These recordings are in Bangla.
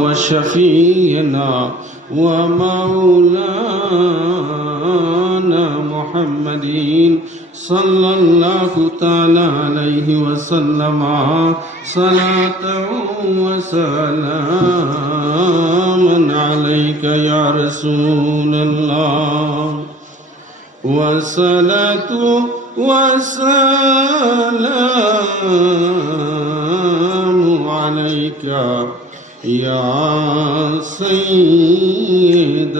وشفينا ومولانا محمد صلى الله تعالى عليه وسلم صلاة وسلاما عليك يا رسول الله والصلاة والسلام عليك يا سيد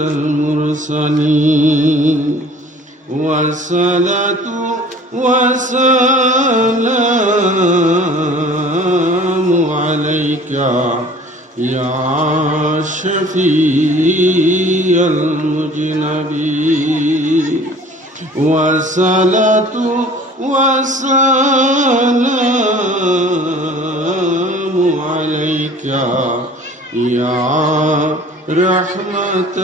المرسلين والصلاة والسلام عليك يا شفيع المذنبين والصلاة والسلام عليك يا رحمة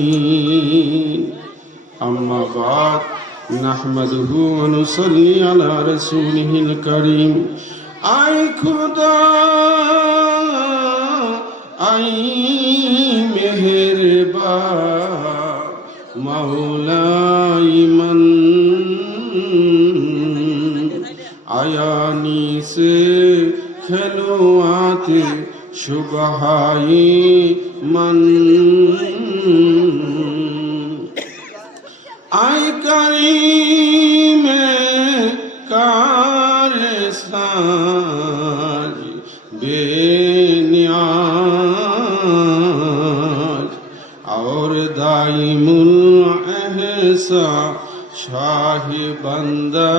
للعالمين أما بعد نحمده ونصلي على رسوله الكريم آي خدا آي مهربان مولاي من आयानी से खेलो आते शुभाई मन आय करीम कार साज बेनियाज और दाइमुल एहसा शाह बंदा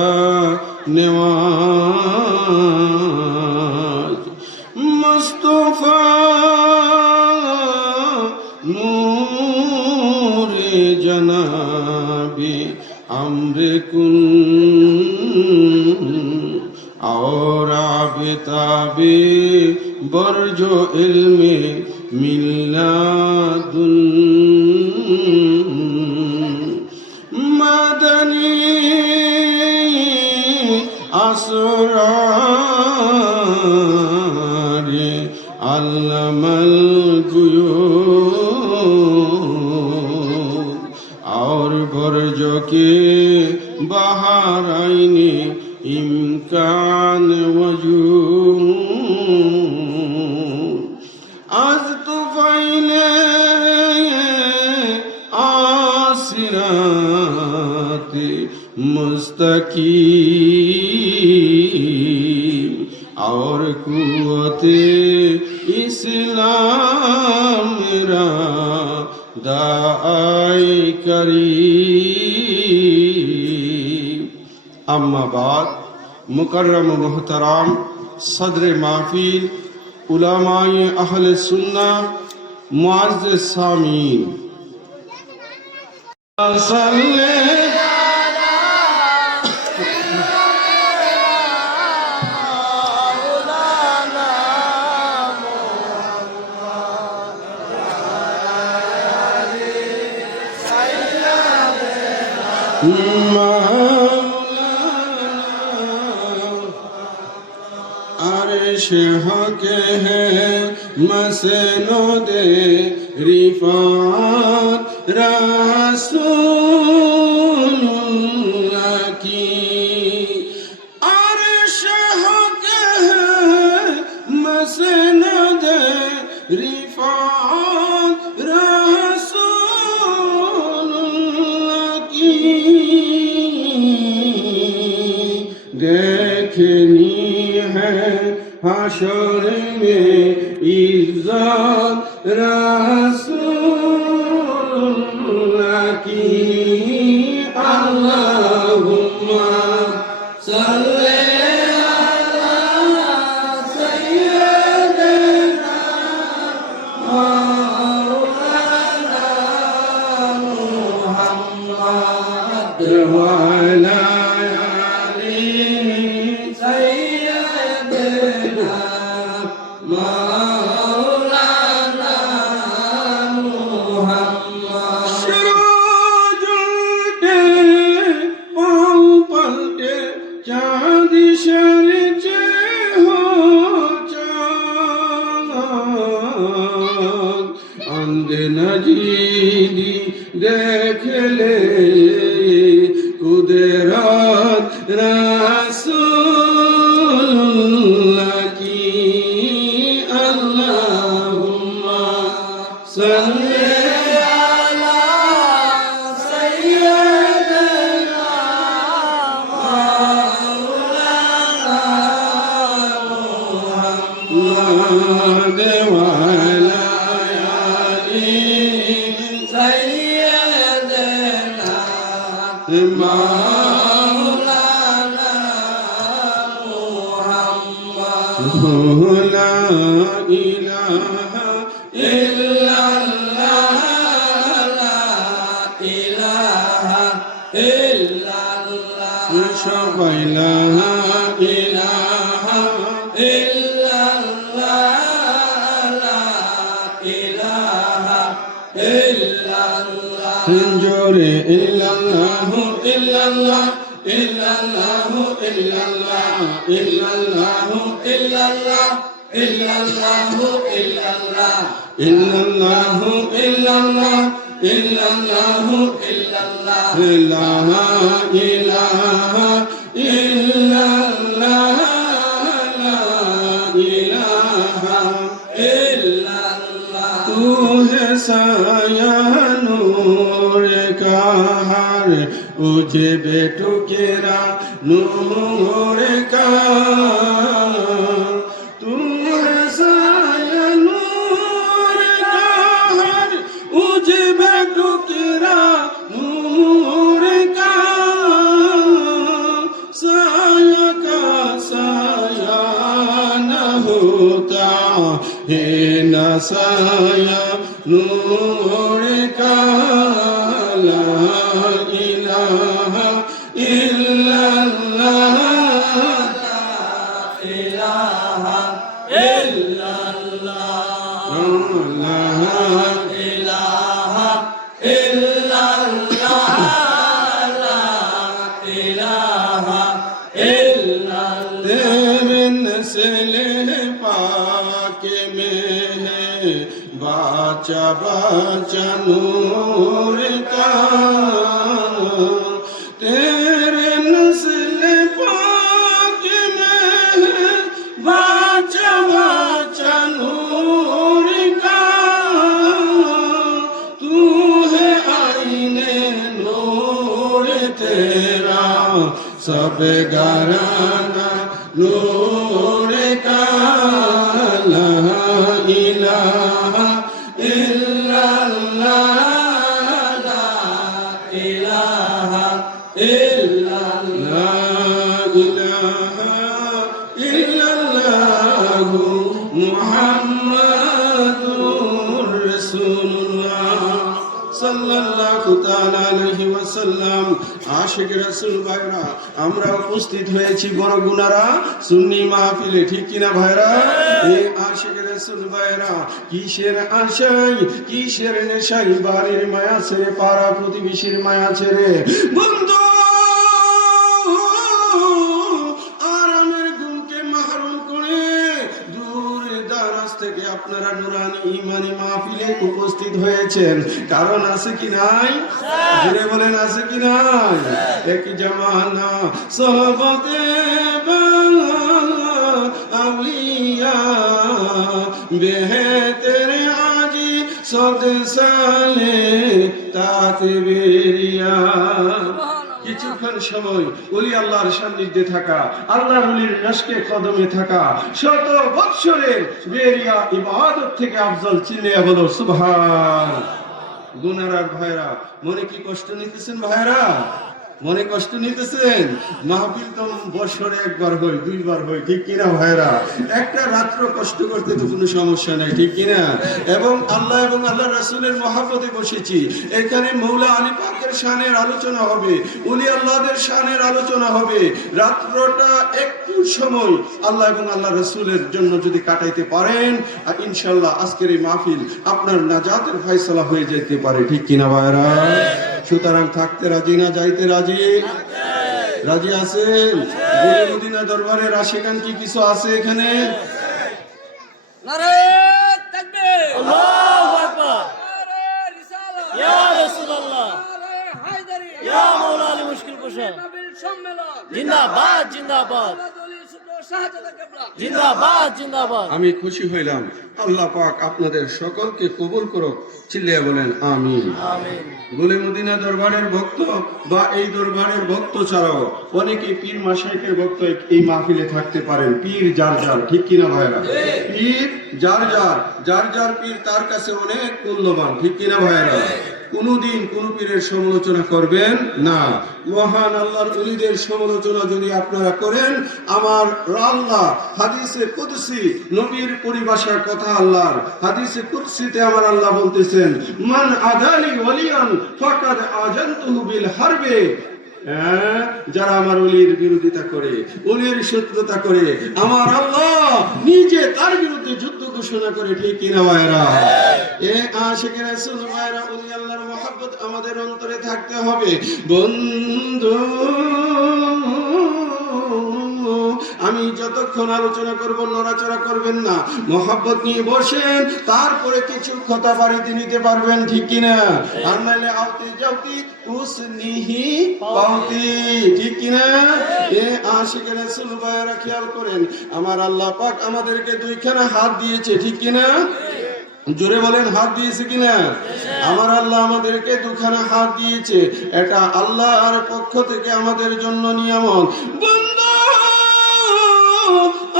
नवाज मुस्तफा नूरे जनाबी अम्र कुन और आबिताबे बरजो इल्मे मिल्लादुन मदनी असरार अल्लमल गुयूब और बरजो के बाहर आईने इम्कान वजूद आज तो फाइले आसिराते मुस्तकीम और कुव्वते इस्लाम रा दाई करीम अम्मा बाद मुकर्रम मुहतरम सदर महफिल उलमाए अहले सुन्ना मुअज़्ज़िज़ सामीन अर्श के हैं मसनो दे रिफात रसूलुल्लाह की अर्श के हैं मसनो दे रिफात रसूलुल्लाह की देखनी है हाशर में इज्जत रसूलुल्लाह की अल्लाहुम्मा सल्ले अला सय्यिदना मौलाना मुहम्मद व अला मजीदी देख ले कुदरत रसूलुल्लाह की अल्लाहुम्मा सल्ली अला सय्यदना मौलाना मुहम्मद व अला आलि सय्यदना मौलाना मुहम्मद ला इलाहा इल्लल्लाह ला इलाहा इल्लल्लाह सबाई ला इलाहा इल्लल्लाह ला इलाहा इल्लल्लाह जोरे इल्लल्लाहु इल्लल्लाह इल्लल्लाहु इल्लल्लाह इल्लल्लाहु इल्लल्लाह इल्लल्लाहु इल्लल्लाह इल्लल्लाहु इल्लल्लाह इल्लल्लाहु इल्लल्लाह ला इलाहा इल्लल्लाह ला इलाहा इल्लल्लाह तू है साया नूर का हर उजे बेटू केरा नूर का तू है साया नूर का हर उजे बेटू केरा नूर का साया न होता है न साया नूर का ला इलाहा इल्लल्लाह ला इलाहा इल्लल्लाह ला इलाहा इल्लल्लाह ला इलाहा इल्लल्लाह तेरे नस्ल पाक में है बाचा बाचा नूर का तेरे नस्ल पाक में है बाचा बाचा नूर का तू है आईने नूर तेरा सब घराना नूर का ला इलाहा इल्लल्लाह ला इलाहा इल्लल्लाह इलाहा इल्लल्लाह मुहम्मदुर रसूलुल्लाह सल्लल्लाहु ताआला अलैहि ওয়াসাল্লাম আশিক রাসূল ভাইরা আমরা উপস্থিত হয়েছি বড় গুনারা সুন্নি মাহফিলে ঠিক কিনা ভাইরা এই আশিক রাসূল ভাইরা কিসের আশায় কিসের নেশায় বাড়ির মায়া ছেড়ে পাড়া প্রতিবেশীর মায়া ছেড়ে বন্ধু আরামের ঘুমকে মাহরুম করে দূর দারাজ থেকে আপনারা নুরানি ঈমানি মাহফিলে উপস্থিত হয়েছেন কারণ আছে কি নাই জুড়ে বলেন আছে কি নাই এক জামানা সহবতে আউলিয়া বেহতর আজি সদ সালে তাতবেরিয়া কিছুক্ষণ সময় ওলি আল্লাহর সান্নিধ্যে থাকা আল্লাহর ওলির নশকে কদমে থাকা শত বৎসরের বেরিয়া ইবাদত থেকে আফজল চিল্লিয়া বলো সুবহান গুনারার ভাইরা মনে কি কষ্ট নিতেছেন ভাইরা মনে কষ্ট নিতেছেন মাহফিল তো বছরে একবার হয় দুইবার হয় ঠিক কিনা ভাইরা একটা রাত্র কষ্ট করতে তো কোনো সমস্যা নাই ঠিক কিনা এবং আল্লাহ রাসূলের মহব্বতে বসেছি এখানে মৌলা আলী পাকের শানের আলোচনা হবে ওলি আল্লাহদের শানের আলোচনা হবে রাত্রটা একটু সময় আল্লাহ এবং আল্লাহ রাসূলের জন্য যদি কাটাইতে পারেন আর ইনশাআল্লাহ আজকের এই মাহফিল আপনার নাজাতের ফয়সালা হয়ে যেতে পারে ঠিক কিনা ভাইরা সুতরাং থাকতে রাজি না যাইতে রাজি রাজি আছেন মদিনা দরবারের আশিকান কি কিছু আছে এখানে নারে তাকবীর আল্লাহু আকবার নারে জিন্দাবাদ জিন্দাবাদ জিন্দাবাদ। আমি খুশি হইলাম। আল্লাহ পাক আপনাদের সকলকে কবুল করুক। চিল্লিয়া বলেন আমিন। আমিন। বলে মদিনা দরবারের ভক্ত বা এই দরবারের ভক্ত ছাড়াও অনেকে পীর মাশায়েখের ভক্ত এই মাহফিলে থাকতে পারেন। পীর যার যার, ঠিক কিনা ভাইরা? পীর যার যার, যার যার পীর তার কাছে অনেক মূল্যবান, ঠিক কিনা ভাইরা? কোনদিন কোন পীরের সমালোচনা করবেন না। মহান আল্লাহর ওলিদের সমালোচনা যদি আপনারা করেন, আমার আল্লাহ হাদিসে কুদসি, নবীর পরিভাষার কথা আল্লাহর হাদিসে কুদসিতে আমার আল্লাহ বলতেছেন, মান আদালি ওয়ালিয়ান ফাকাদ আজানতুহু বিল হারবে। যারা আমার ওলির বিরোধিতা করে, ওলির শত্রুতা করে, আমার আল্লাহ নিজে তার বিরুদ্ধে যুদ্ধ ঘোষণা করে, ঠিক কিনা ভাইরা? আশিকের রাসূল ভাইরা, ওলি আল্লাহর মহব্বত আমাদের অন্তরে থাকতে হবে। বন্ধু, আমি যতক্ষণ আলোচনা করব নড়াচড়া করবেন না, মহব্বত নিয়ে বসেন, তারপরে কিছু কথা বাড়িতে নিতে পারবেন, ঠিক কিনা? আর নাইলে আওতে যাওতি উসনিহি পাওতি, ঠিক কিনা? আশিকের রাসূল ভাইরা খেয়াল করেন, আমার আল্লাহ পাক আমাদেরকে দুইখানা হাত দিয়েছে, ঠিক কিনা? জোরে বলেন, হাত দিয়েছে কিনা? আমার আল্লাহ আমাদেরকে দুখানা হাত দিয়েছে। এটা আল্লাহর পক্ষ থেকে আমাদের জন্য নিয়ামত। বন্ধু,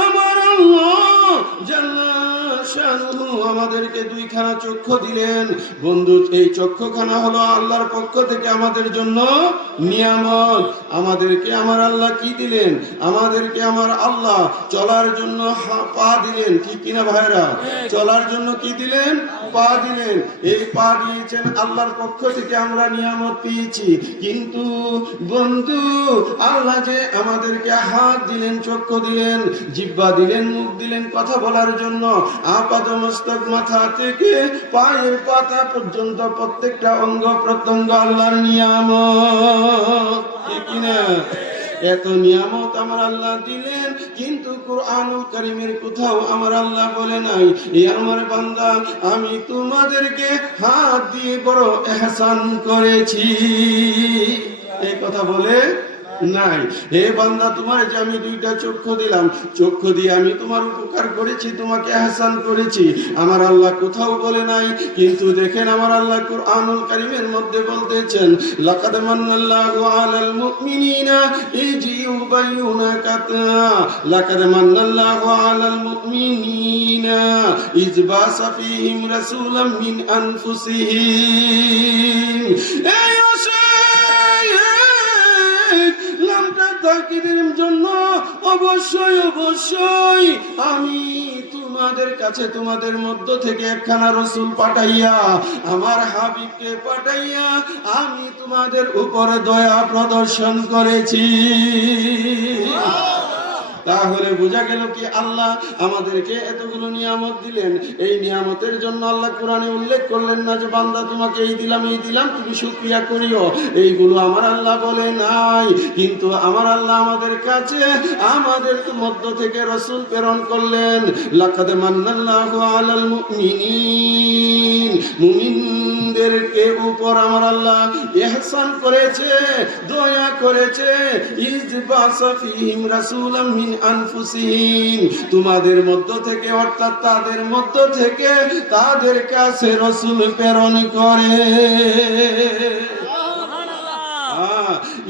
আমার আল্লাহ জাল্লা শানুহু আমাদেরকে দুইখানা চক্ষু দিলেন। বন্ধু, এই চক্ষুখানা হলো আল্লাহর পক্ষ থেকে আমাদের জন্য নিয়ামত। আমাদেরকে আমার আল্লাহ কি দিলেন? আমাদেরকে আমার আল্লাহ চলার জন্য পা দিলেন, ঠিক কিনা ভাইরা? চলার জন্য কি দিলেন? পা দিলেন। এই পা দিয়েছেন আল্লাহর পক্ষ থেকে, আমরা নিয়ামত পেয়েছি। কিন্তু বন্ধু, আল্লাহ যে আমাদেরকে হাত দিলেন, চক্ষু দিলেন, জিহ্বা দিলেন, মুখ দিলেন কথা বলার জন্য, আপাদ মস্তক মাথা থেকে পায়ের পাতা পর্যন্ত প্রত্যেকটা অঙ্গ প্রত্যঙ্গ আল্লাহর নিয়ামত, ঠিক কিনা? এত নিয়ামত আমার আল্লাহ দিলেন, কিন্তু কুরআনুল কারীমের কোথাও আমার আল্লাহ বলে নাই, এই আমার বান্দা আমি তোমাদেরকে হাত দিয়ে বড় ইহসান করেছি। এই কথা বলে নাই। হে বান্দা, তোমার যে আমি দুইটা চক্ষু দিলাম, চক্ষু দিয়ে আমি তোমার উপকার করেছি, তোমাকে ইহসান করেছি, আমার আল্লাহ কোথাও বলে নাই। কিন্তু দেখেন আমার আল্লাহ কুরআনুল কারীমের মধ্যে বলতেছেন, লাকাদ মান্নাল্লাহু আলাল মুমিনিনা ইয ইউবাইয়ুনাকা, লাকাদ মান্নাল্লাহু আলাল মুমিনিনা ইয বাসা ফীহিম রাসূলাম মিন আনফুসিহিম। এই তাকিদের জন্য অবশ্যই অবশ্যই আমি তোমাদের কাছে, তোমাদের মধ্য থেকে একখানা রাসূল পাঠাইয়া, আমার হাবিবকে পাঠাইয়া আমি তোমাদের উপরে দয়া প্রদর্শন করেছি। তাহলে বোঝা গেল কি আল্লাহ আমাদেরকে এতগুলো নিয়ামত দিলেন। এই নিয়ামতের জন্য আল্লাহ কোরআনে উল্লেখ করলেন না যে বান্দা তোমাকে এই দিলাম এই দিলাম, তুমি শুকরিয়া করিও, এইগুলো আমার আল্লাহ বলে নাই। কিন্তু আমার আল্লাহ আমাদের কাছে, আমাদের মধ্য থেকে রাসূল প্রেরণ করলেন। লাকাদ মান্নাল্লাহু আলাল মুমিনিন, মুমিনদের উপর আমার আল্লাহ ইহসান করেছে, দয়া করেছে। ইয বাসা ফীহিম রাসূলাম মিন আনফুসিহিম, তোমাদের মধ্য থেকে, অর্থাৎ তাদের মধ্য থেকে তাদের কাছে রাসূল প্রেরণ করে।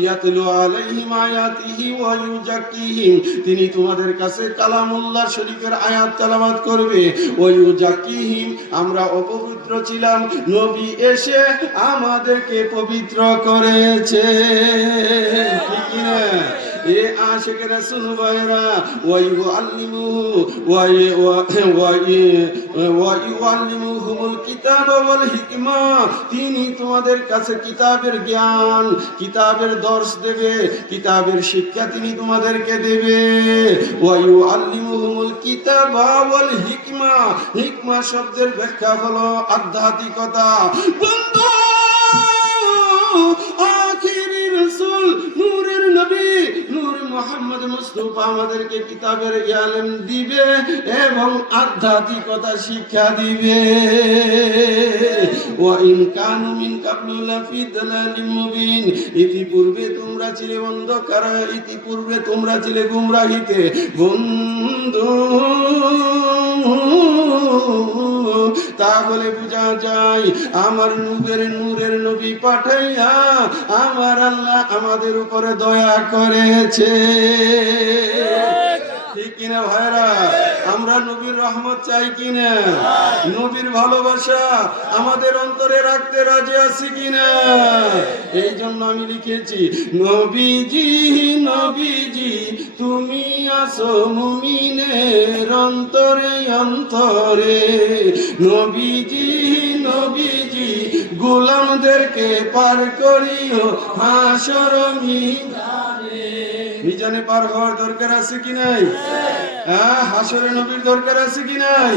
ইয়াতলু আলাইহিম আয়াতিহি ওয়া ইউজাক্কিহিম, তিনি তোমাদের কাছে কালামুল্লাহ শরীফের আয়াত তেলাওয়াত করবে। ওয়া ইউজাক্কিহিম, আমরা অপবিত্র ছিলাম, নবী এসে আমাদেরকে পবিত্র করেছে, ঠিক না? এ আশিকের রাসূল ভাইরা, ওয়া ইউআল্লিমুহুমুল কিতাবা ওয়াল হিকমা, তিনি তোমাদের কাছে কিতাবের জ্ঞান, কিতাবের দর্শ দেবে, কিতাবের শিক্ষা তিনি তোমাদেরকে দেবে। ওয়া ইউআল্লিমুহুমুল কিতাবা ওয়াল হিকমা, হিকমা শব্দের ব্যাখ্যা হলো আধ্যাত্মিকতা। বন্ধু, আখিরি রাসূল, নূরের নবী, নূর মুহাম্মদ মুস্তাফা আমাদেরকে কিতাবের ইলম দিবে এবং আধ্যাত্মিকতা শিক্ষা দিবে। ওয়া ইন কানু মিন ক্বাবলু লাফি দালালিম মুবিন, ইতিপূর্বে তোমরা ছিলে অন্ধকার, ইতিপূর্বে তোমরা ছিলে গুমরাহিতে বন্ধু। তাহলে বোঝা যায় আমার নূরের নবী পাঠাইয়া আমার আল্লাহ আমাদের উপরে দয়া করেছে, ঠিক কিনা ভাইরা? আমরা নবীর রহমত চাই কিনা? নবীর ভালোবাসা আমাদের অন্তরে রাখতে রাজি আছি কিনা? এই জন্য আমি লিখেছি, নবীজি নবীজি তুমি আসো মুমিনের অন্তরে অন্তরে, নবীজি নবীজি গোলামদেরকে পার করিও হাসর মিজানে। মিজানে পার হওয়ার দরকার আছে কি নাই? হাসরে নবীর দরকার আছে কি নাই?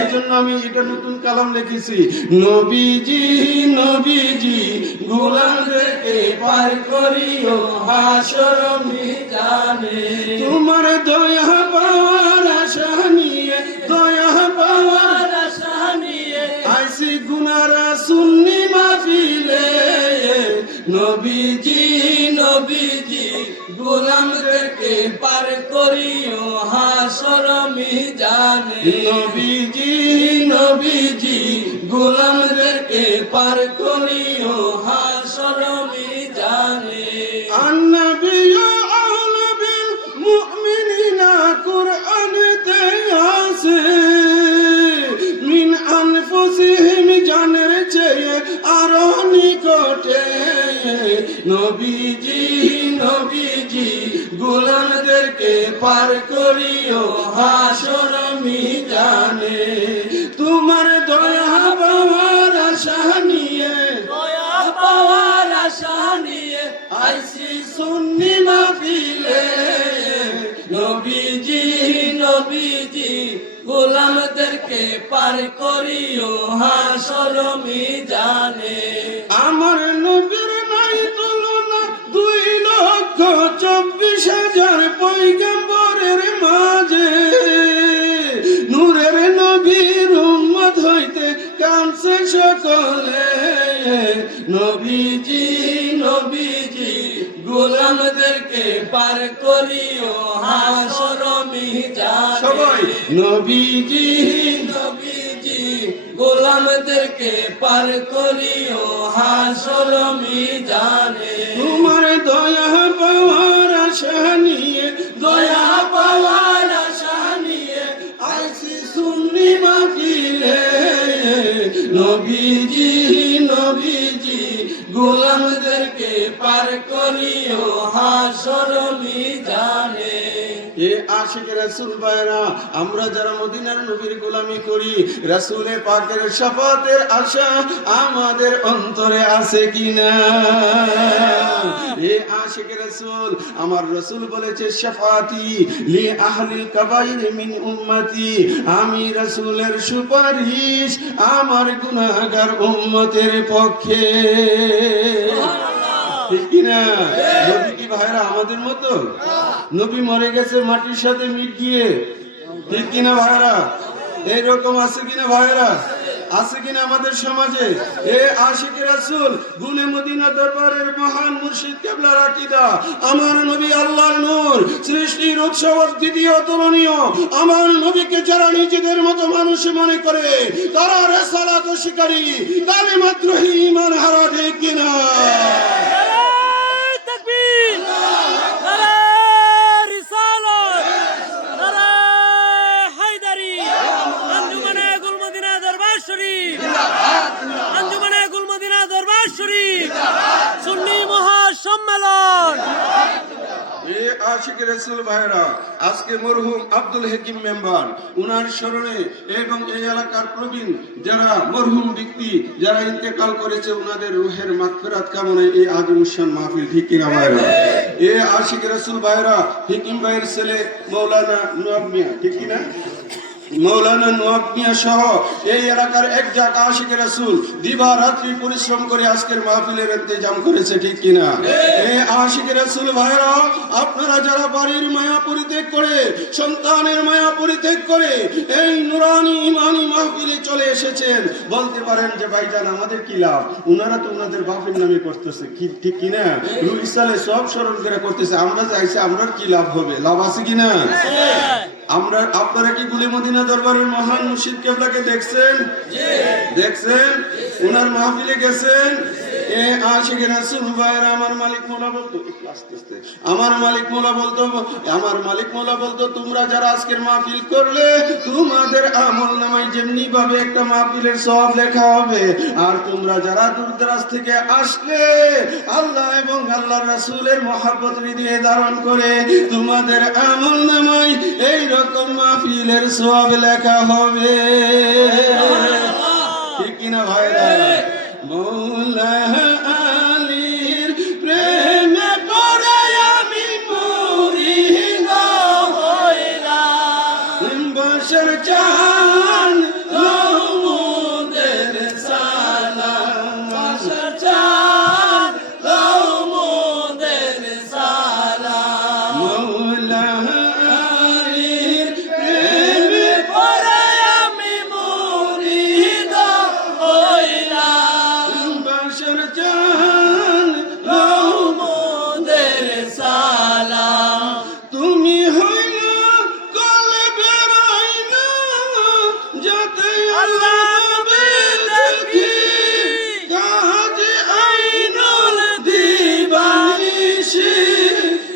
এই জন্য আমি এটা নতুন কালাম লিখেছি, নবীজি নবীজি গোলামদেরকে পার করিও হাসর মিজানে। তোমার দয়া পাওয়ার আশা নিয়ে, দয়া পাওয়ার আশা নিয়ে আইসি গুনারা সুন্নি মাহফিলে, নবীজি নবীজি গোলামদেরকে পার করিও হাসর মিজানে। নবীজি নবীজি গোলামদেরকে পার করিও হাসর মিজানে। আন্নবিয়্যু আউলা বিল মুমিনিনা কুরআনেতে আছে, মিন আনফুসিহিম জানের চেয়ে আরো নিকটে, নবীজি নবীজি গোলামদেরকে পার করিও হাসর মিজানে। তোমার দয়া পাওয়ার আশা নিয়ে, দয়া পাওয়ার আশা নিয়ে আইসি সুন্নি মাহফিলে, নবীজি নবীজি গোলামদেরকে পার করিও হাসর মিজানে। আমার নবীর নাই তুলনা 2,24,000 পয়গম্বরের মাঝে, নূরের নবীর উম্মত হইতে কাঁদছে সকলে, নবীজি নবীজি গোলামদেরকে পার করিও হাসর মিজানে। সবাই নবীজি নবীজি গোলামদেরকে পার করিও হাসর মিজানে। তোমার দয়া পাওয়ার আশা নিয়ে, দয়া পাওয়ার আশা নিয়ে আইসি সুন্নি মাহফিলে, নবীজি নবীজি গোলামদেরকে পার করিও হাসর মিজানে। এ আশিক রাসূল ভাইরা, আমরা যারা মদিনার নবীর গোলামি করি, রাসূলের পাকের শাফাতের আশা আমাদের অন্তরে আছে কিনা? এ আশিক রাসূল, আমার রাসূল বলেছে, শাফাতি লি আহলিল কাবাইর মিন উম্মতি, আমি রাসূলের সুপারিশ আমার গুনাহগার উম্মতের পক্ষে, ঠিক কিনা? নবী কি ভাইরা আমাদের মতো? নবী মরে গেছে মাটির সাথে মিট দিয়ে, ঠিক কিনা ভাইরা? এইরকম আছে কিনা ভাইরা? আছে কিনা আমাদের সমাজে? এ আশিক রাসূল, গুনে মদিনা দরবারের মহান মুর্শিদ কিবলার আকীদা, আমার নবী আল্লাহর নূর, সৃষ্টির উৎস, দ্বিতীয় অতুলনীয়, আমার নবীকে যারা নিজেদের মতো মানুষ মনে করে তারা রিসালাত স্বীকারী, কালিমাত ঈমান হারা, ঠিক কিনা? আঞ্জুমানে গুল মদিনা দরবার শরীফ সুন্নি মহাসম্মেলন। এ আশিক রাসূল ভাইরা, আজকে মরহুম আব্দুল হাকিম মেম্বার, উনার স্মরণে এবং এই এলাকার প্রবীণ যারা মরহুম ব্যক্তি যারা ইন্তেকাল করেছে, উনাদের রূহের মাগফিরাত কামনায় এই আযমুশান মাহফিল, ঠিক কিনা ভাইরা? এ আশিক রাসূল ভাইরা, হাকিম ভাইয়ের ছেলে মাওলানা নওয়াব মিয়া, ঠিক কিনা? মৌলানা নওয়াব মিয়া সহ এই এলাকার একজাক আশিক রাসূল দিবা রাত্রি পরিশ্রম করে আজকের মাহফিলের ইন্তজাম করেছে, ঠিক কিনা? এই আশিক রাসূল ভাইরা, আপনারা যারা বাড়ির মায়া পরিত্যাগ করে, সন্তানের মায়া পরিত্যাগ করে এই নুরানি ইমানি মাহফিলে চলে এসেছেন, বলতে পারেন যে ভাইজান আমাদের কি লাভ? উনারা তো উনাদের বাপের নামে করতেছে, ঠিক কিনা? রুহ ইসালে সব স্মরণ করে করতেছে, আমরা যাইছি, আমরা কি লাভ হবে? লাভ আছে কিনা? আপনারা কি গুলি মদিনা দরবারের মহান মুর্শিদ কেবলাকে দেখছেন? দেখছেন? উনার মাহফিলে গেছেন? আশিক রাসূল ভাইরা, আমার মালিক মোলা বলতো, আমার মালিক মোলা বলতো তোমরা যারা আজকের মাহফিল করলে তোমাদের আমল নামায় যেমনি ভাবে একটা মাহফিলের সওয়াব লেখা হবে, আর তোমরা যারা দূর দরাজ থেকে আসলে আল্লাহ এবং আল্লাহর রাসূলের মহব্বত হৃদয়ে ধারণ করে তোমাদের আমল নামায় এই রকম মাহফিলের সওয়াব লেখা হবে, ঠিক কিনা ভাইরা? মৌলা আলীর প্রেমে পড়ে আমি মুরিদ হইলাম, বশর চান লৌমুদের সালাম, বশর চান লৌমুদের সালাম। মৌলা আলীর প্রেমে পড়ে আমি মুরিদ হইলাম, বশর চান লৌমুদের সালাম। তুমি হইল কলবের আয়না, যাতে আল্লাহ নবী দেখি, কাজে আইনুল দিবানিশি,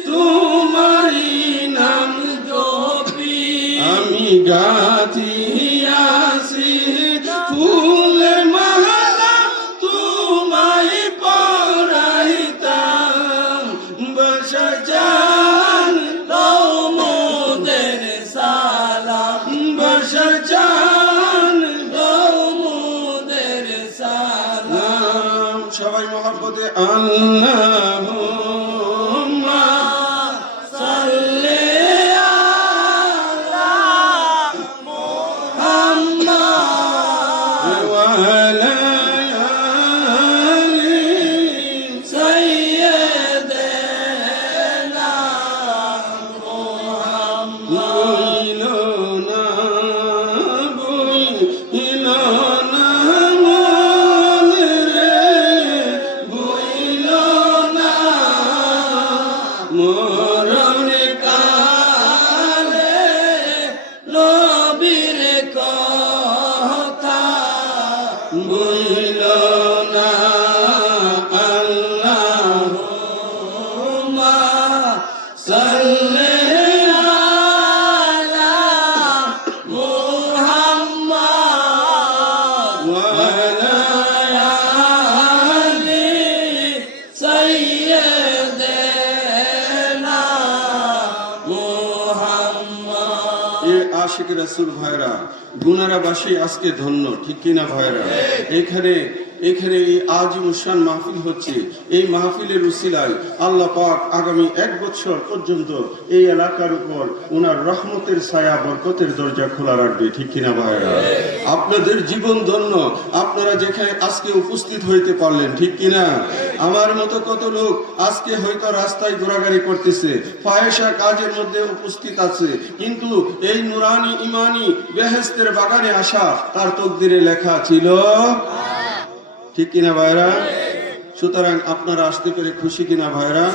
তোমারই নাম জপি আমি গাথিয়াছি, ফুলের মালা তোমায় পরাইতাম, বশর চান লৌমুদের সালাম, বশর চান লৌমুদের সালাম। সবাই মহব্বতে আল্লাহুম্মা সাল্লি আলা মুহাম্মাদ ওয়া আলা আলি সাইয়্যিদিনা মুহাম্মদ। বইল না মন রে, বইল না মরণ কালে নবীর কথা, বইল না আল্লাহুম্মা সাল্লি আলা মুহাম্মাদ ওয়া আলা আলি সাইয়্যিদিনা মুহাম্মদ। এ আশিক রাসূল ভাইরা, গুনারাবাসী আজকে ধন্য, ঠিক কিনা ভাইরা? এখানে এই আজিমুশান মাহফিল হচ্ছে, এই মাহফিলের উসিলায় আল্লাহ পাক আগামী 1 বছর পর্যন্ত এই এলাকার উপর ওনার রহমতের ছায়া বরকতের দরজা খোলা রাখবে, ঠিক কিনা ভাইরা? আপনাদের জীবন ধন্য, আপনারা যেখানে আজকে উপস্থিত হইতে পারলেন, ঠিক কিনা? আমার মতো কত লোক আজকে হয়তো রাস্তায় ঘোরাঘুরি করতেছে, ফাহেশা কাজের মধ্যে উপস্থিত আছে, কিন্তু এই নুরানি ইমানি বেহেশতের বাগানে আসা তার তকদিরে লেখা ছিল, ঠিক কিনা ভাইরা? সুতরাং আপনারা আসতে পেরে খুশি কিনা ভাইরা?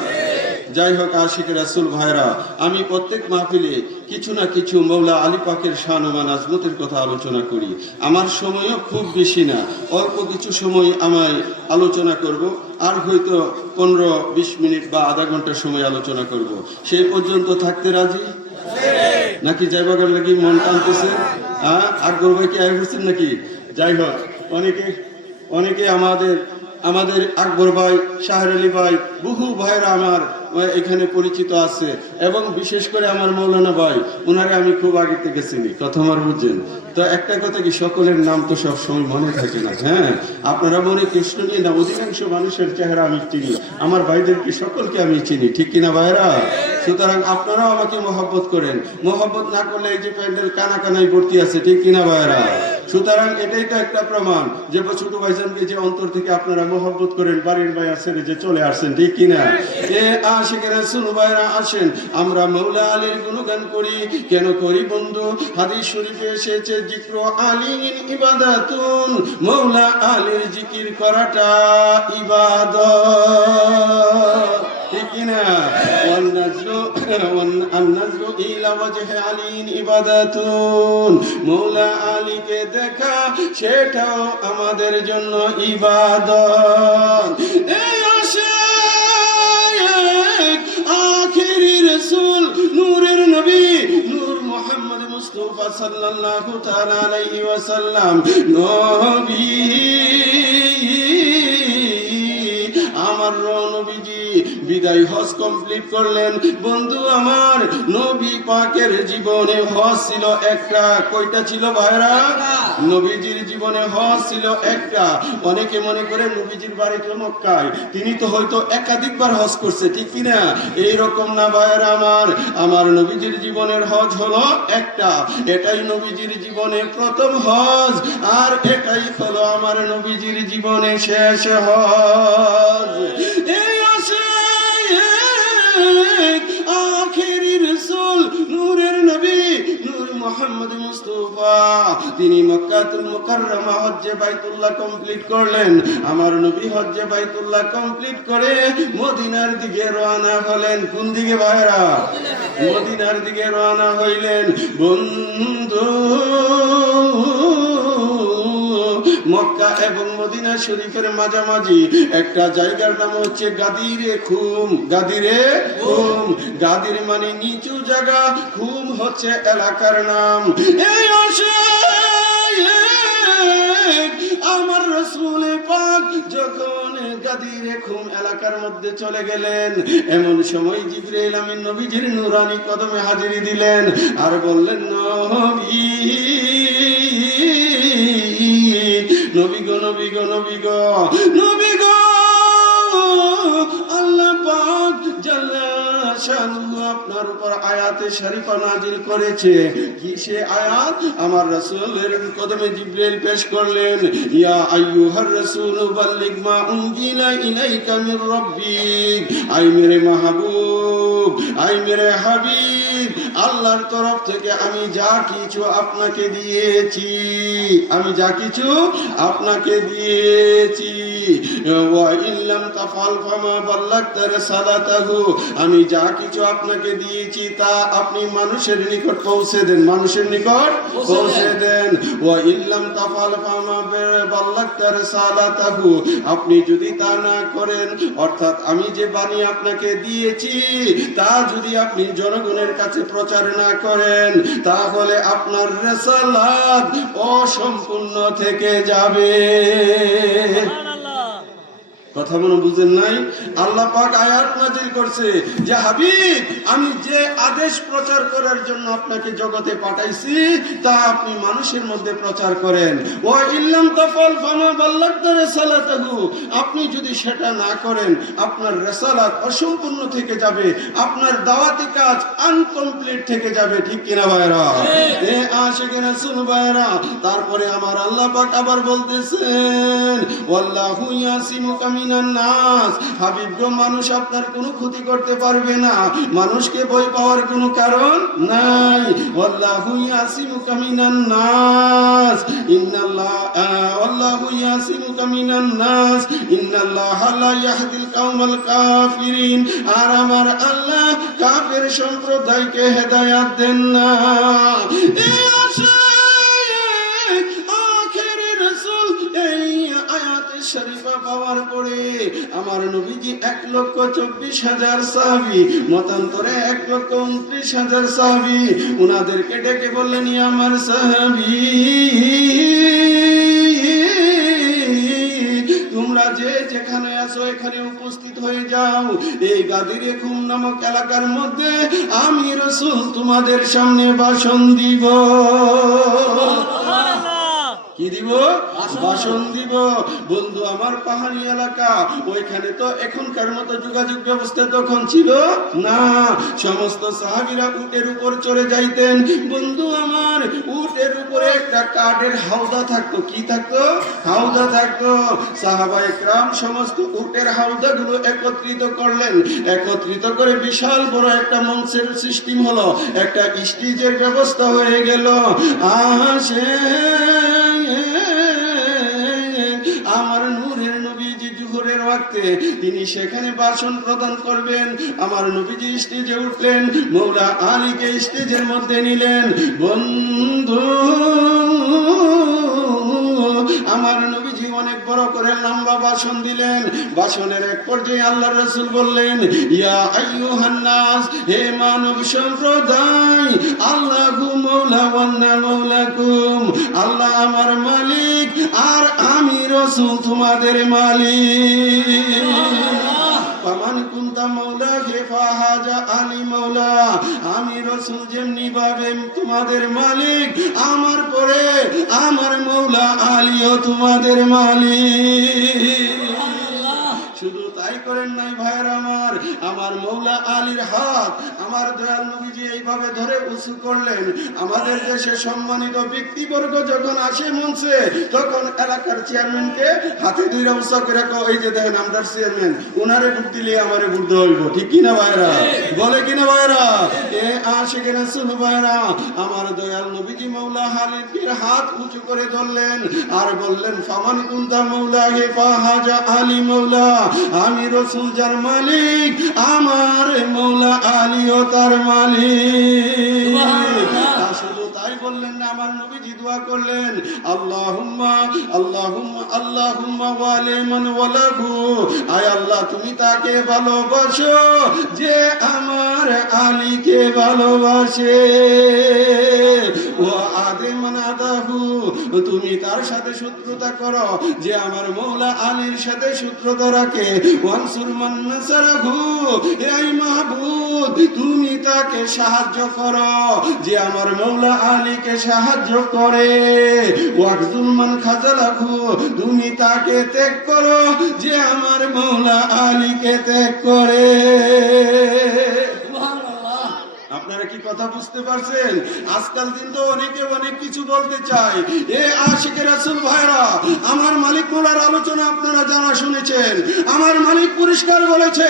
যাই হোক আশিক রাসূল ভাইরা, আমি প্রত্যেক মাহফিলে কিছু না কিছু মৌলা আলী পাকের শান ও আজমতের কথা আলোচনা করি। আমার সময়ও খুব বেশি না, অল্প কিছু সময় আমায় আলোচনা করব, আর হয়তো 15-20 মিনিট বা আধা ঘন্টা সময় আলোচনা করব। সেই পর্যন্ত থাকতে রাজি নাকি? যাইবাগার নাকি মন টানতেছে? আকবর ভাই কি আয় করছেন নাকি? যাই হোক, অনেকে আমাদের আকবর ভাই, শাহর আলী ভাই, বহু ভাইরা আমার এখানে পরিচিত আছে, এবং বিশেষ করে আমার মৌলানা ভাই, ওনারে আমি খুব আগে থেকে চিনি, কথা আমার বুঝছেন তো? একটা কথা কি, সকলের নাম তো সব সময় মনে থাকে না। হ্যাঁ, আপনারা মনে কৃষ্ণ নিয়ে না, অধিকাংশ মানুষের চেহারা আমি চিনি, আমার ভাইদেরকে সকলকে আমি চিনি, ঠিক কিনা ভাইরা? সুতরাং আপনারাও আমাকে মহব্বত করেন। মহব্বত না করলে এই যে প্যান্ডেল কানা কানাই ভর্তি আছে, ঠিক কিনা ভাইরা? সুতরাং এটাই তো একটা প্রমাণ যে ছোট ভাইজানকে যে অন্তর থেকে আপনারা মহব্বত করেন, বাড়ির ভাই ছেড়ে যে চলে আসছেন, ঠিক কিনা? এ আশিকের রাসূল ভাইরা আসেন, আমরা মৌলা আলীর গুণগান করি। কেন করি বন্ধু? হাদিস শরীফে এসেছে জিক্র আলীন ইবাদাতুন, মৌলা আলীর জিকির করাটা ইবাদত, ঠিক কিনা? والنظر إلى وجه علي ইবাদাতুন, মৌলা আলীকে দেখা সেটাও আমাদের জন্য ইবাদত। এই আশিক আখিরি রাসূল নূরের নবী নূর মুহাম্মদ মুস্তাফা সাল্লাল্লাহু তাআলা আলাইহি ওয়াসাল্লাম নবী, আমার নবীজি বিদায় হজ কমপ্লিট করলেন। বন্ধু আমার, নবী পাকের জীবনে হজ ছিল একটা। কয়টা ছিল ভাইরা? নবীজির জীবনে হজ ছিল একটা। অনেকে মনে করে নবীজির বাড়ি তো মক্কায়, তিনি তো হয়তো একাধিকবার হজ করছে, ঠিক কিনা? এইরকম না ভাইরা আমার, আমার নবীজির জীবনের হজ হলো একটা। এটাই নবীজির জীবনে প্রথম হজ, আর এটাই হলো আমার নবীজির জীবনে শেষ হজ। এই আখিরি রাসূল নূরের নবী নূর মুহাম্মদ মুস্তাফা, তিনি মক্কাতুল মুকাররমা হজ্জে বাইতুল্লাহ কমপ্লিট করলেন। আমার নবী হজ্জে বাইতুল্লাহ কমপ্লিট করে মদিনার দিকে রওনা হলেন। কোন দিকে ভাইরা? মদিনার দিকে রওনা হইলেন। বন্ধু, মক্কা এবং মদিনা শরীফের মাঝামাঝি একটা জায়গার নাম হচ্ছে গাদিরে খুম। গাদিরে খুম, গাদির মানে নিচু জায়গা, খুম হচ্ছে এলাকার নাম। এই আমার রাসূল পাক যখন গাদিরে খুম এলাকার মধ্যে চলে গেলেন, এমন সময় জিবরাইল আমিন নবীজির নূরানি কদমে হাজিরি দিলেন আর বললেন, নবী, নবী গো, নবী গো, নবী গো, নবী গো, আল্লাহ পাক জাল্লা শানুহু আপনার উপর আয়াতে শরীফা নাজিল করেছে। কি সে আয়াত? আমার রাসূলের কদমে জিবরাইল পেশ করলেন, ইয়া আইয়ুহার রাসূল বাল্লিগ মা উনজিলা ইলাইকা মির রাব্বিক। আই মেরে মাহবুব, আই মেরে হাবিব, আল্লাহর তরফ থেকে আমি যা কিছু আপনাকে দিয়েছি, আমি যা কিছু আপনাকে দিয়েছি, ওয়া ইল্লাম তাফাল ফামা বাল্লাগতা রিসালাতাহু, আমি যা কিছু আপনাকে দিয়েছি তা আপনি মানুষের নিকট পৌঁছে দেন, মানুষের নিকট পৌঁছে দেন। ওয়া ইল্লাম তাফাল ফামা বাল্লাগতা রিসালাতাহু, আপনি যদি তা না করেন, অর্থাৎ আমি যে বাণী আপনাকে দিয়েছি তা যদি আপনি জনগণের কাছে প্রচার না করেন, তাহলে আপনার রিসালাত অসম্পূর্ণ থেকে যাবে। কথা মনে বুঝেন নাই? আল্লাহ পাক আয়াত নাযিল করছে যে হাবিব, আমি যে আদেশ প্রচার করার জন্য আপনাকে জগতে পাঠাইছি তা আপনি মানুষের মধ্যে প্রচার করেন। ওয়া ইল্লাম তাফাল ফামা বাল্লাগতা রিসালাতাহু, আপনি যদি সেটা না করেন আপনার রিসালাত অসম্পূর্ণ থেকে যাবে, আপনার দাওয়াতি কাজ আনকমপ্লিট থেকে যাবে, ঠিক কিনা ভাইরা? এ আশিকে রাসূল ভাইরা, তারপরে আমার আল্লাহ পাক আবার বলতেছেন, ওয়াল্লাহু ইয়াসিমুকা মিনান নাস, হাবিব গো, মানুষ আপনার কোনো ক্ষতি করতে পারবে না, মানুষকে ভয় পাওয়ার কোনো কারণ নাই। ওয়াল্লাহু ইয়াসিমুকা মিনান নাস, ওয়াল্লাহু ইয়াসিমুকা মিনান নাস, ইন্নাল্লাহা লা ইয়াহদিল কাওমাল কাফিরিন, আর আমার আল্লাহ কাফের সম্প্রদায়কে হেদায়েত দেন না। এই আখিরি রাসূল এই আয়াতে শরীফা পাওয়ার পরে আমার নবীজি 1,24,000 সাহাবী, মতান্তরে 1,29,000 সাহাবী, উনাদেরকে ডেকে বললেন, ইয়া আমার সাহাবী, তোমরা যে যেখানে আছো এখানে উপস্থিত হয়ে যাও। এই গাদিরে খুম নামক এলাকার মধ্যে আমি রাসূল তোমাদের সামনে ভাষণ দিব। কি দিব, ভাষণ দিব। বন্ধু আমার, পাহাড়ি এলাকা, ওইখানে তো এখনকার মতো যোগাযোগ ব্যবস্থা তখন ছিল না। সমস্ত সাহাবীরা উটের উপর চড়ে যাইতেন। বন্ধু আমার, উটের উপরে একটা কাঠের হাওদা থাকতো। কি থাকতো? হাওদা থাকতো। সাহাবায়ে কেরাম সমস্ত উটের হাওদাগুলো একত্রিত করলেন। একত্রিত করে বিশাল বড় একটা মঞ্চের সিস্টেম হলো, একটা স্টেজের ব্যবস্থা হয়ে গেল। আসে আমার নূরের নবীজি জোহরের ওয়াক্তে তিনি সেখানে ভাষণ প্রদান করবেন। আমার নবীজি স্টেজে উঠলেন, মৌলা আলীকে স্টেজের মধ্যে নিলেন। বন্ধু আমার নবীজি অনেক বড় করে লম্বা ভাষণ দিলেন। ভাষণের এক পর্যায়ে আল্লাহর রাসূল বললেন, ইয়া আইয়ুহান নাস, হে মানব সম্প্রদায়, আল্লাহু মাওলা ওয়ান্না মাওলাকুম, আল্লাহ আমার মালিক আর আমি রাসূল তোমাদের মালিক। ফামান কুনতা মাওলা হে ফাহাজা আলী মাওলা, আমি রাসূল যেমনি ভাবে তোমাদের মালিক, আমার পরে আমার মাওলা আলীও তোমাদের মালিক। শুধু তাই করেন নাই ভাইরা আমার, আমার মৌলা আলীর হাত আমার দয়াল নবীজি এইভাবে ধরে উঁচু করলেন। আমাদের দেশে সম্মানিত ব্যক্তিবর্গ যখন আসে মঞ্চে, তখন এলাকার চেয়ারম্যানকে হাতে ধরে উঁচু করে কয়, এই যে দেখেন আমদার চেয়ারম্যান, উনারে ভোট দিলে আমারে ভোট দেওয়া হইব। ঠিক কিনা ভাইরা? বলে কিনা ভাইরা? এ আশিকে রাসূল ভাইরা, আমার দয়াল নবীজি মৌলা আলীর হাত উঁচু করে ধরলেন আর বললেন, ফামান কুনতা মাওলা হে ফাহাজা আলী মাওলা, আমি রাসূল যার মালিক, আমার মৌলা আলীও তার মালিক। শুধু তাই বললেন না, আমার নবীজি দোয়া করলেন, আল্লাহুম্মা আল্লাহুম্মা আল্লাহুম্মা ওয়ালি মান ওয়ালাহু, আয় আল্লাহ তুমি তাকে ভালোবাসো যে আমার আলীকে ভালোবাসে। ওয়া আদে মান আদাহু, তুমি তার সাথে শত্রুতা করো যে আমার মৌলা আলীর সাথে শত্রুতা রাখে। ওয়ানসুর মান নাসারাহু, এই মাহবুব তুমি তাকে সাহায্য করো যে আমার মৌলা আলীকে সাহায্য করে। ওয়াকজুল মান খাযালাহু, তুমি তাকে ত্যাগ করো যে আমার মৌলা আলীকে ত্যাগ করে। আপনারা কি কথা বুঝতে পারছেন? আজকাল দিন তো অনেকে অনেক কিছু বলতে চায়। এ আশিকে রাসূল ভাইরা, আমার মালিক মৌলার আলোচনা আপনারা যারা শুনেছেন, আমার মালিক পরিষ্কার বলেছে,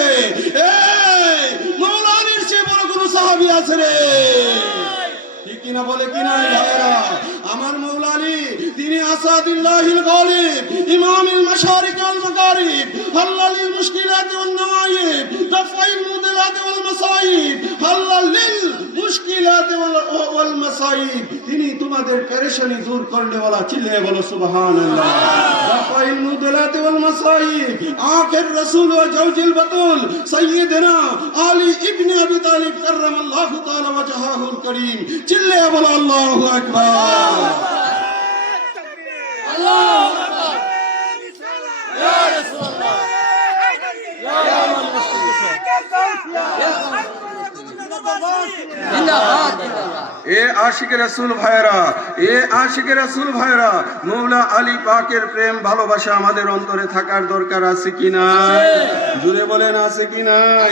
এই মৌলা আলীর চেয়ে বড় কোন সাহাবী আছে রে? ঠিক কিনা? বলে কিনা ভাইরা? আমার মৌলা আলী তিনি আসাদুল্লাহিল গালিব, ইমামুল মাশারিক ওয়াল মাগারিব, হাল্লালিল মুশকিলাত ওয়ান নওয়াইব, দাফাইল মুদিলাত ওয়াল মাসাইব, হাল্লালিল মুশকিলাত ওয়াল মাসাইব, তিনি তোমাদের পেরেশানি দূর করনে ওয়ালা। চিল্লায়ে বলো সুবহানাল্লাহ। দাফাইল মুদিলাত ওয়াল মাসাইব, আখির রাসূল ওয়া জাওজিল বাতুল সাইয়্যিদিনা আলী ইবনে আবি তালিব কাররামাল্লাহু তাআলা ওয়াজহাহুল কারীম। চিল্লায়ে বলো আল্লাহু আকবার। এ আশিকে রাসূল ভাইরা, এ আশিকে রাসূল ভাইরা, মৌলা আলী পাকের প্রেম ভালোবাসা আমাদের অন্তরে থাকার দরকার আছে কি নাই? জুড়ে বলেন আছে কি নাই?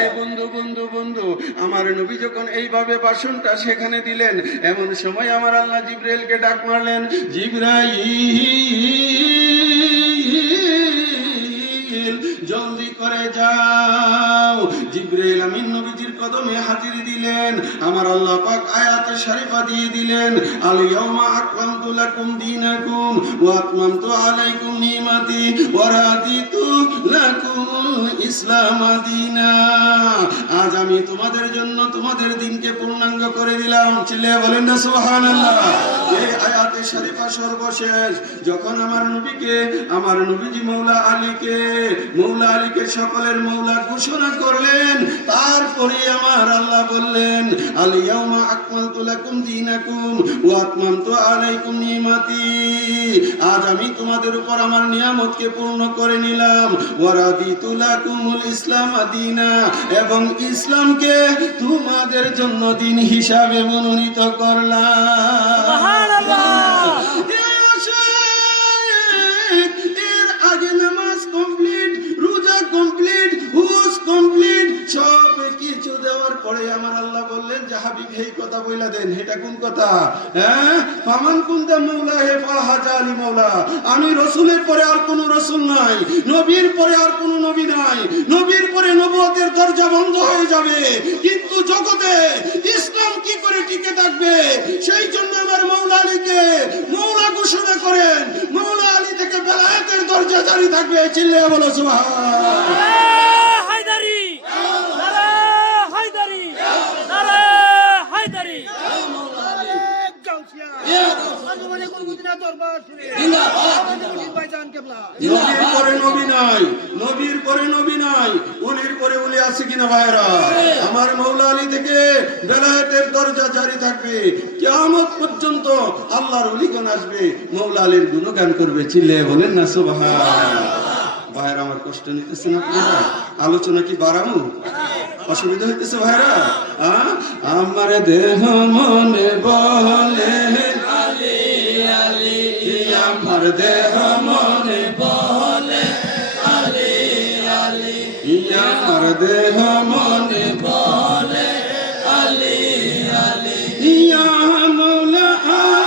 এ বন্ধু বন্ধু বন্ধু, আমার নবী যখন এইভাবে ভাষণটা সেখানে দিলেন, এমন সময় আমার আল্লাহ জিবরাইলকে ডাক মারলেন, জিবরাইল জলদি করে যাও। জিবরাইল আমিন নবীজির কদমে হাজির দিলেন। আমার আল্লাহ পাক আয়াতে শরীফা দিয়ে দিলেন, আল ইয়াউমা আকমালতু লাকুম দীনাকুম ওয়া আতমামতু আলাইকুম নি'মাতি ওয়া রাদিতু লাকুমুল ইসলাম দীনা। আজ আমি তোমাদের জন্য তোমাদের দিনকে পূর্ণাঙ্গ করে দিলাম। চিল্লায়ে বলেন না সুবহানাল্লাহ। এই আয়াতে শরীফা সর্বশেষ যখন আমার নবীকে, আমার নবীজি মৌলা আলীকে সকলের মৌলা ঘোষণা করলেন, তারপরে আমার আল্লাহ বললেন, আল ইয়াউমা আকমালতু লাকুম দীনাকুম ওয়া আতমামতু আলাইকুম নি'মাতি, আজ আমি তোমাদের উপর আমার নিয়ামতকে পূর্ণ করে নিলাম। ওয়া রাদিতু লাকুমুল ইসলাম দীনা, এবং ইসলামকে তোমাদের জন্য দিন হিসাবে মনোনীত করলাম। সুবহানাল্লাহ। কথা। হ্যাঁ, ফামান কুনতা মাওলাহে ফাহাজা আলী মাওলা। আমি রসুলের পরে আর কোন রসুল নাই, নবীর পরে আর কোন নবী নাই, নবীর পরে নবুয়তের দরজা বন্ধ হয়ে যাবে, কিন্তু জগতে ইসলাম কি করে টিকে থাকবে? সেই জন্য আমার মৌলা আলীকে মৌলা ঘোষণা করেন, মৌলা আলী থেকে বেলায়েতের দরজা জারি থাকবে। চিল্লায়া বলো সুবহান। হায়দারি, নারে হায়দারি, নারে হায়দারি। নবীর পরে নবী নাই, নবীর পরে নবী নাই, উলির পরে উলি আছে কিনা ভাইরা? আমার মৌলা আলী থেকে বেলায়েতের দরজা জারি থাকবে, কিয়ামত পর্যন্ত আল্লাহর ওলিগণ আসবে, মৌলা আলীর গুণগান করবে। চিল্লায়া বলেন না সুবহান। ভাইরা আমার কষ্ট নিতেছেন আপনারা? আলোচনা কি বাড়াবো? অসুবিধা হইতেছে ভাইরা? আমার দেহ মনে বলে আলী আলী, আমার দেহ মনে বলে আলী আলী, আমার দেহ মনে বলে আলী আলী, ইয়া মৌলা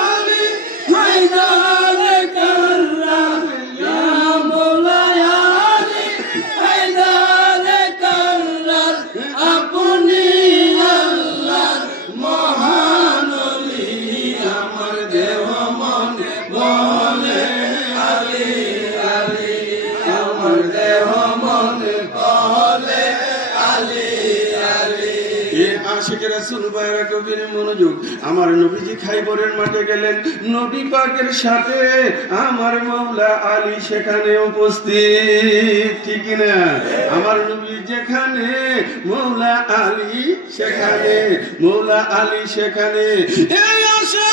আলী হায়দার কাররাম, ইয়া মৌলা আলী হায়দার কাররাম, আপনি আল্লাহর মহান ওলি, আমার দেহ মনে বলে আলী আলী, আমার দেহ মনে বলে আলী আলী। এ আশিক রাসূল ভাইরা গভীর মনোযোগ। আমার নবীজি খাইবরের মাঠে গেলেন, নবী পাকের সাথে আমার মৌলা আলী সেখানে উপস্থিত, ঠিক না? আমার নবী যেখানে মৌলা আলী সেখানে, মৌলা আলী সেখানে। এই আসে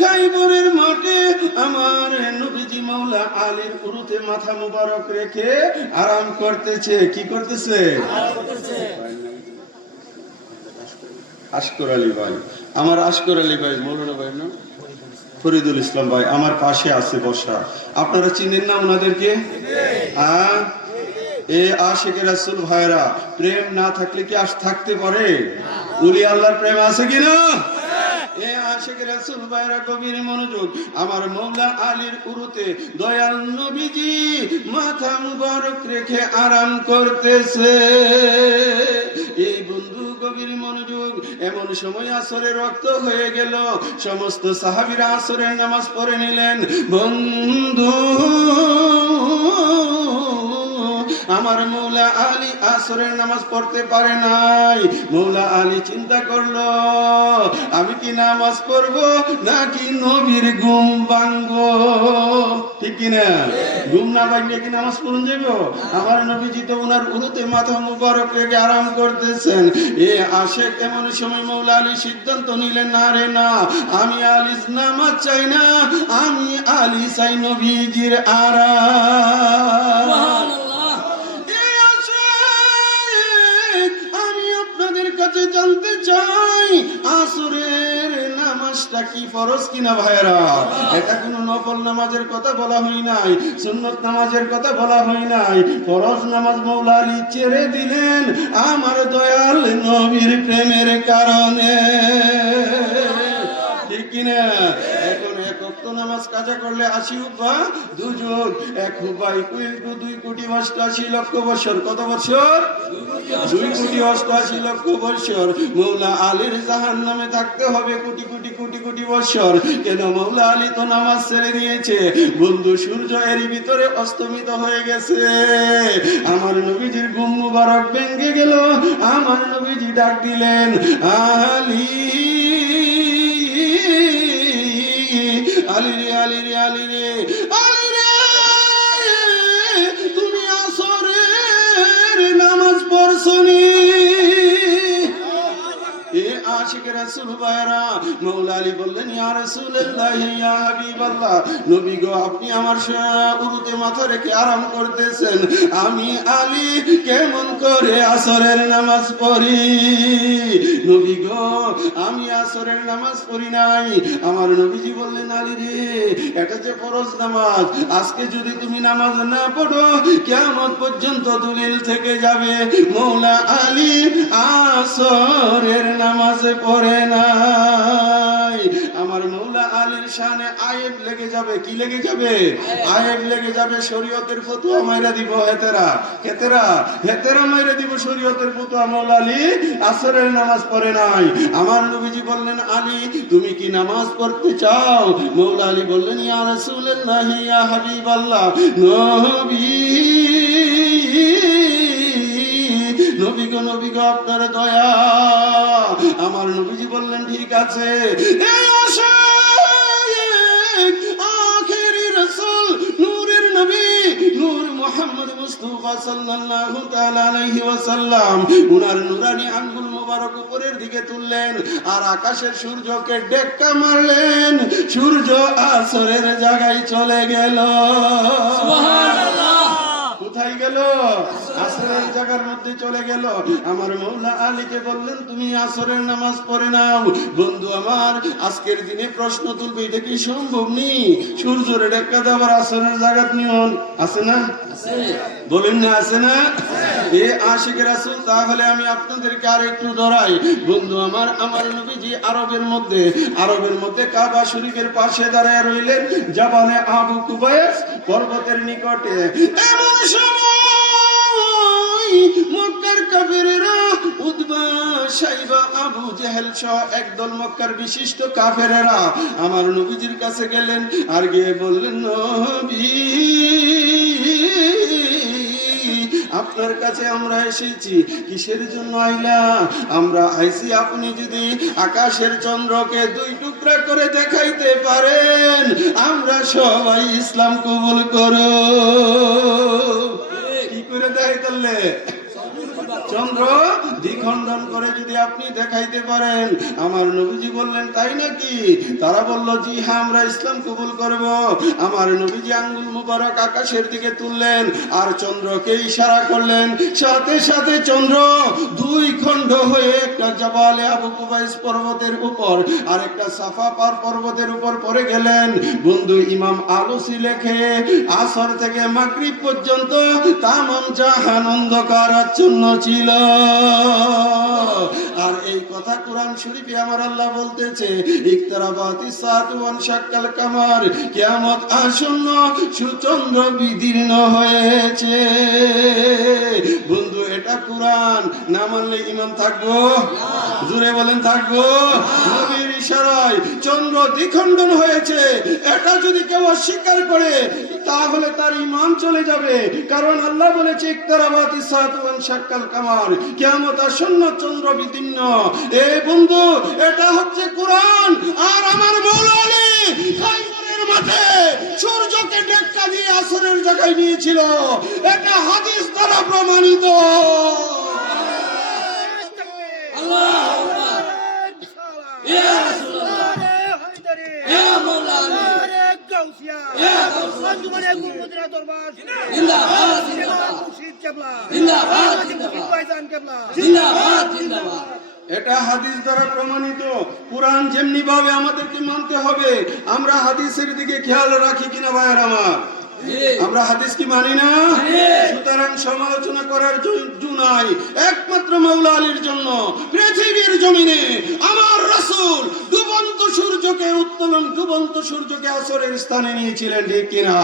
খাইবরের মাঠে আমার নবীজি মৌলা আলীর উরুতে মাথা মুবারক রেখে আরাম করতেছে। কি করতেছে? আশকর আলী ভাই, আমার আশকর আলী ভাই, মৌলানা ভাই না ফরিদুল ইসলাম ভাই আমার পাশে আছে বসা। আপনারা চিনেন না ওনাদেরকে? এ আশিকে রাসূল ভাইরা, প্রেম না থাকলে কি থাকতে পারে? ওলি আল্লাহর প্রেম আছে কিনা? এ আশিক রাসূল ভাইরা গভীর মনোযোগ। আমার মৌলা আলীর উরুতে দয়াল নবীজি মাথা মুবারক রেখে আরাম করতেছে। এই বন্ধু গভীর মনোযোগ। এমন সময় আসরের রক্ত হয়ে গেল, সমস্ত সাহাবীরা আসরের নামাজ পড়ে নিলেন। বন্ধু আমার মৌলা আলী আসরের নামাজ পড়তে পারে নাই। মৌলা আলী চিন্তা করলো, আমি কি নামাজ পড়বো নাকি নবীর ঘুম ভাঙবো? ঠিক কিনা? ঘুম না ভাঙলে কি নামাজ পড়ুন যাবো? আমার নবীজি তো ওনার উরুতে মাথা মুবারক রেখে আরাম করতেছেন। এ আশেক এমন সময় মৌলা আলী সিদ্ধান্ত নিলেন, না রে না, আমি আলী নামাজ চাই না, আমি আলী চাই নবীজির আরাম। কাছে জানতে চাই আসরের নামাজটা কি ফরজ কিনা ভাইরা? এটা কোনো নফল নামাজের কথা বলা হয় নাই, সুন্নত নামাজের কথা বলা হয় নাই। ফরজ নামাজ মৌলা আলী ছেড়ে দিলেন আমার দয়াল নবীর প্রেমের কারণে, ঠিক কিনা? এখন এক ওয়াক্ত নামাজ কাজা করলে 80 হুব্বা, দুযোগ 1 হুব্বা 2 কোটি 88 লক্ষ বছর। কত বছর? 2 কোটি 88 লক্ষ বছর। মৌলা আলীর জাহান্নামে থাকতে হবে কোটি কোটি কোটি কোটি বছর। কেন? মৌলা আলী তো নামাজ ছেড়ে দিয়েছে। বন্ধু, সূর্য এরই ভিতরে অস্তমিত হয়ে গেছে। আমার নবীজির ঘুম মুবারক ভেঙে গেল। আমার নবীজি ডাক দিলেন, আলী আলী রে, আলী রে, আলী রে, আলী রে, তুমি আসরের নামাজ পড়ছনি? এ আশিক রাসূল ভাইরা মাওলা আলী বললেন, ইয়া রাসূলুল্লাহ, ইয়া হাবিবাল্লাহ, নবী গো, আপনি আমার উরুতে মাথা রেখে আরাম করতেছেন, আমি আলী কেমন করে আসরের নামাজ পড়ি? নবী গো, আমি আসরের নামাজ পড়ি নাই। আমার নবীজি বললেন, আলী রে, এটা যে ফরজ নামাজ, আজকে যদি তুমি নামাজ না পড়ো, কিয়ামত পর্যন্ত দলিল থেকে যাবে মাওলা আলী আসরের নামাজ পড়ে নাই। আমার মাওলা আলীর শানে আয়েব লেগে যাবে। কি লেগে যাবে? আয়েব লেগে যাবে। শরীয়তের ফতোয়া মাইরা দিব হেতেরা হেতেরা হেতেরা মাইরা দিব শরীয়তের ফতোয়া। মাওলা আলী আসরের নামাজ পড়ে নাই। আমার নবীজি বললেন, আলী তুমি কি নামাজ পড়তে চাও? মাওলা আলী বললেন, ইয়া রাসূলুল্লাহ, ইয়া হাবিবাল্লাহ, নবী গো, নবী গো, আপনার দয়া। আমার নবীজি বললেন, ঠিক আছে, এই আশিক আখেরি রাসূল নূরের নবী নূর মুহাম্মদ মুস্তাফা সাল্লাল্লাহু তাআলা আলাইহি ওয়াসাল্লাম উনার নূরানি আঙ্গুল মোবারক উপরের দিকে তুললেন আর আকাশের সূর্যকে টেক্কা মারলেন। সূর্য আসরের জায়গায় চলে গেল। সুবহানাল্লাহ। কোথায় গেল? আসরের জায়গার মধ্যে চলে গেল। আমার মাওলা আলীকে বললেন, তুমি আসরের নামাজ পড়ে নাও। বন্ধু আমার, আজকের দিনে প্রশ্ন তুলবে, এটা কি সম্ভব নি? সূর্যের টেক্কা দেওয়ার আসরের জায়গা নিয়ন আছে না? বলেন না, আছে না? এ আশিকের রাসূল, তাহলে আমি আপনাদেরকে আর একটু ধরাই। বন্ধু আমার, আমার নবীজি আরবের মধ্যে কাবা শরীফের পাশে দাঁড়ায় রইলেন, জাবালে আবু কুবাইস পর্বতের নিকটে। এমন সময় মক্কার কাফেরেরা, উতবা, শাইবা, আবু জেহেল সহ একদল মক্কার বিশিষ্ট কাফেরেরা আমার নবীজির কাছে গেলেন আর গিয়ে বললেন, নবী, আপনার কাছে আমরা এসেছি। কিসের জন্য আইলা? আমরা আইছি, আপনি যদি আকাশের চন্দ্রকে দুই টুকরা করে দেখাইতে পারেন, আমরা সবাই ইসলাম কবুল করো। কি করে দেখাইতে? চন্দ্র দ্বিখণ্ডন করে যদি আপনি দেখাইতে পারেন। আমার নবীজি বললেন, তাই নাকি? তারা বলল, জি হ্যাঁ, আমরা ইসলাম কবুল করব। আমার নবীজি আঙ্গুল মুবারক আকাশের দিকে তুললেন আর চন্দ্রকে ইশারা করলেন। সাথে সাথে চন্দ্র দুই খণ্ড হয়ে একটা জাবালে আবু কুবাইস পর্বতের উপর আর একটা সাফা পার পর্বতের উপর পড়ে গেলেন। বন্ধু, ইমাম আলুসি লেখে, আসর থেকে মাগরিব পর্যন্ত তামাম জাহান অন্ধকার আচ্ছন্ন ছিল। আর এই কথা কোরআন শরীফে আমার আল্লাহ বলতেছে, ইকতারাবাতিস সাআতু ওয়ানশাক্কাল কামার, কিয়ামত আসন্ন, সুচন্দ্র বিদীর্ণ হয়েছে। বন্ধু, এটা কোরআন, না মানলে ঈমান থাকবো? জোরে বলেন, থাকবো? নবীর ইশারায় চন্দ্র দ্বিখণ্ডন হয়েছে, এটা যদি কেউ অস্বীকার করে তাহলে তার ঈমান চলে যাবে। কারণ আল্লাহ বলেছে, ইকতারাবাতিস সাআতু ওয়ানশাক্কাল কামার, কিয়ামত আসন্ন, চন্দ্র বিদীর্ণ। এই বন্ধু, এটা হচ্ছে কোরআন। আর আমার মাওলা আলী খাইবরের মাঠে সূর্যকে টেক্কা দিয়ে আসরের জায়গায় নিয়েছিল। এটা হাদিস দ্বারা প্রমাণিত। আল্লাহু আকবার। ইয়া রাসূলুল্লাহ, ইয়া মাওলা আলী, ইয়া গাউসিয়া, জিন্দাবাদ, জিন্দাবাদ, জিন্দাবাদ, জিন্দাবাদ, জিন্দাবাদ। এটা হাদিস দ্বারা প্রমাণিত। কোরআন যেমনি ভাবে আমাদেরকে মানতে হবে, আমরা হাদিসের দিকে খেয়াল রাখি কিনা ভাইয়ের আমার? আমরা হাদিস কি মানি না? সুতরাং সমালোচনা করার জন্য নাই, একমাত্র মাওলা আলীর জন্য পৃথিবীর জমিনে আমার রাসূল ডুবন্ত সূর্যকে উত্তোলন, ডুবন্ত সূর্যকে আসরের স্থানে নিয়েছিলেন, ঠিক কিনা?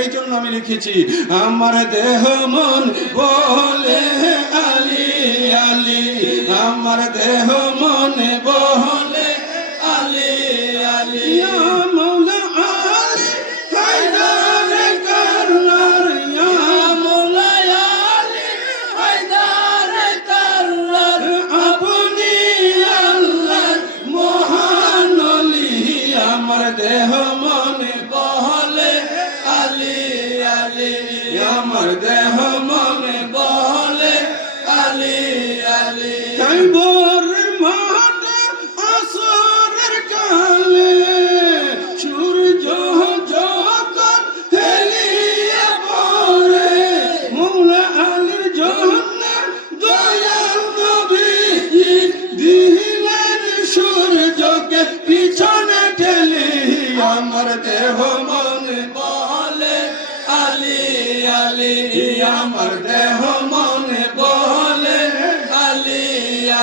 এই জন্য আমি লিখেছি, আমার দেহ মন বলে আলী আলী, আমার দেহ মনে বলে আলী আলী, মাওলা আলী হায়দার কাররার, মাওলা আলী হায়দার কাররার, আপনি আল্লাহর মহান ওলি, আমার দেহ মনে বলে আলী আলী, আমার দেহ মনে বলে আলী আলী। খাইবরের মাঠে আসর আমার দেহ মনে বলে আলী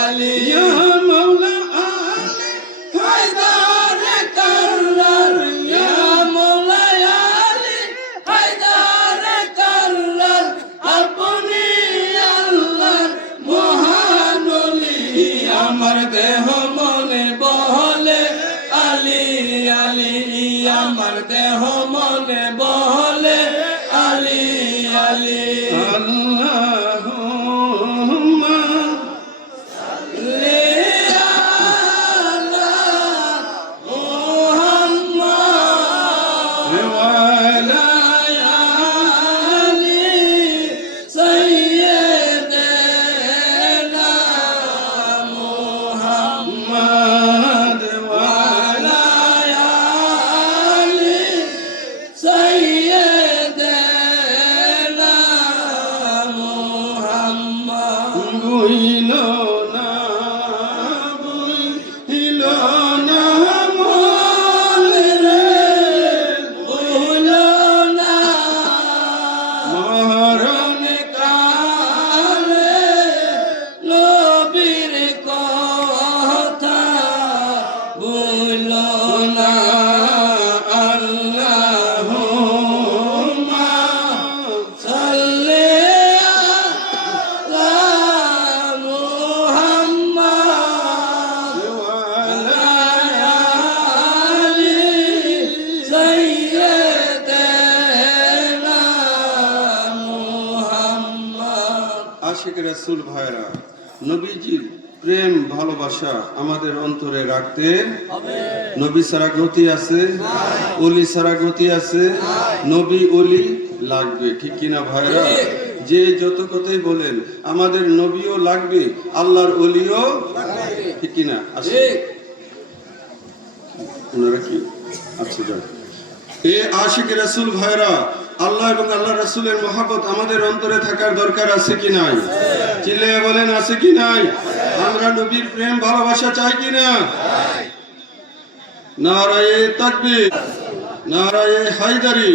আলী ইয়া মাওলা আলী হায়দার কাররার ইয়া মওলা আলী হায়দার কাররার আপনি আল্লাহর মহান ওলি আমার দেহ মনে বলে আলী আলী আমার দেহ মনে বলে আলী আলী আল্লাহুম্মা ওয়ালা মুহাম্মাদ ওয়ালা বুইল না বুইল না মন রে মরণ কালে নবীর কথা ভুলো না আল্লাহুম্মা সাল্লি আলা মুহাম্মাদ ওয়ালা আলি সাইয়্যিদানা মুহাম্মদ আশিক রাসূল ভাইরা, নবীজির প্রেম ভালোবাসা আমাদের অন্তরে রাখতে নবী ছাড়া গতি আছে, ওলি ছাড়া গতি আছে, নবী ওলি লাগবে, ঠিক কিনা ভাইরা? যে যত কথাই বলেন আমাদের নবীও লাগবে, আল্লাহর ওলিও, ঠিক কিনা? আসে ঠিক ওনারা কি আচ্ছা যান এ আশিক রাসূল ভাইরা, আল্লাহ এবং আল্লাহ রাসূলের মহব্বত আমাদের অন্তরে থাকার দরকার আছে কি নাই? চিল্লাইয়া বলেন আছে কি নাই? আমরা নবীর প্রেম ভালোবাসা চাই কি না? নারায়ে তাকবীর, নারায়ে হায়দারি,